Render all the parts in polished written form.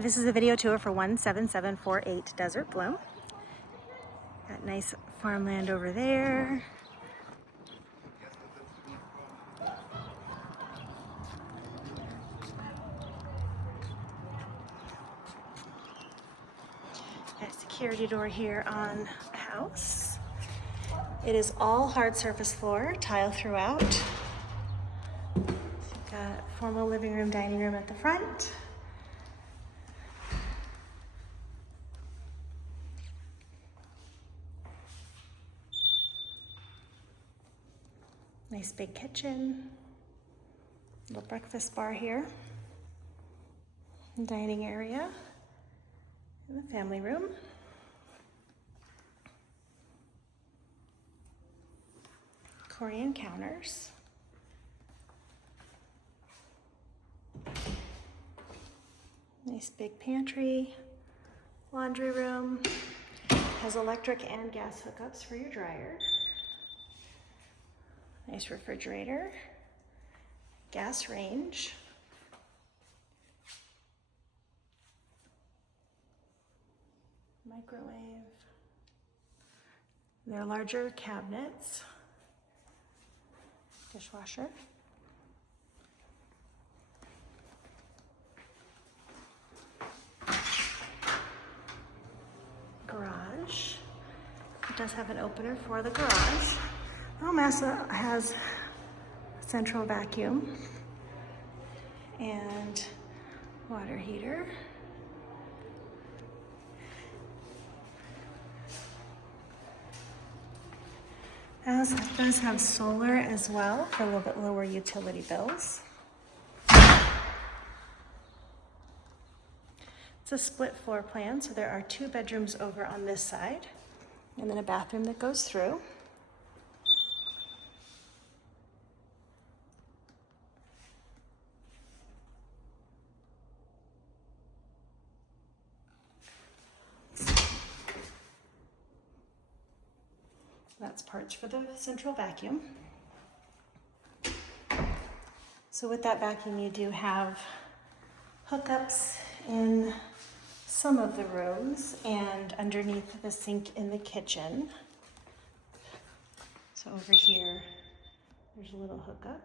This is a video tour for 17748 Desert Bloom. Got nice farmland over there. Got a security door here on the house. It is all hard surface floor, tile throughout. Got formal living room, dining room at the front. Nice big kitchen, little breakfast bar here, dining area, and the family room. Korean counters. Nice big pantry, laundry room, has electric and gas hookups for your dryer. Nice refrigerator, gas range, microwave. There are larger cabinets, dishwasher. Garage. It does have an opener for the garage. Home also has a central vacuum and water heater. The house does have solar as well for a little bit lower utility bills. It's a split floor plan, so there are 2 bedrooms over on this side and then a bathroom that goes through. That's parts for the central vacuum. So with that vacuum, you do have hookups in some of the rooms and underneath the sink in the kitchen. So over here, there's a little hookup.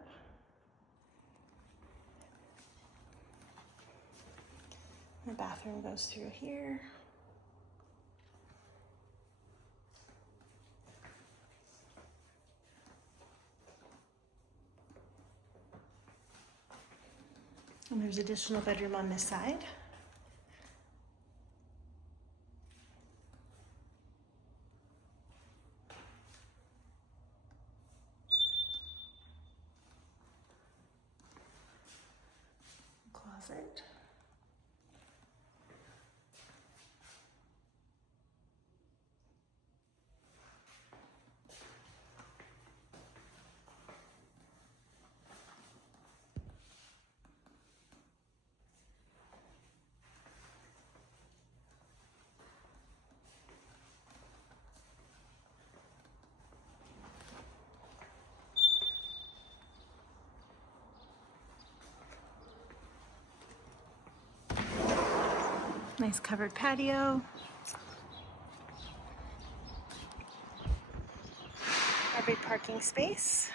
The bathroom goes through here. And there's additional bedroom on this side. Closet. Nice covered patio. Every parking space.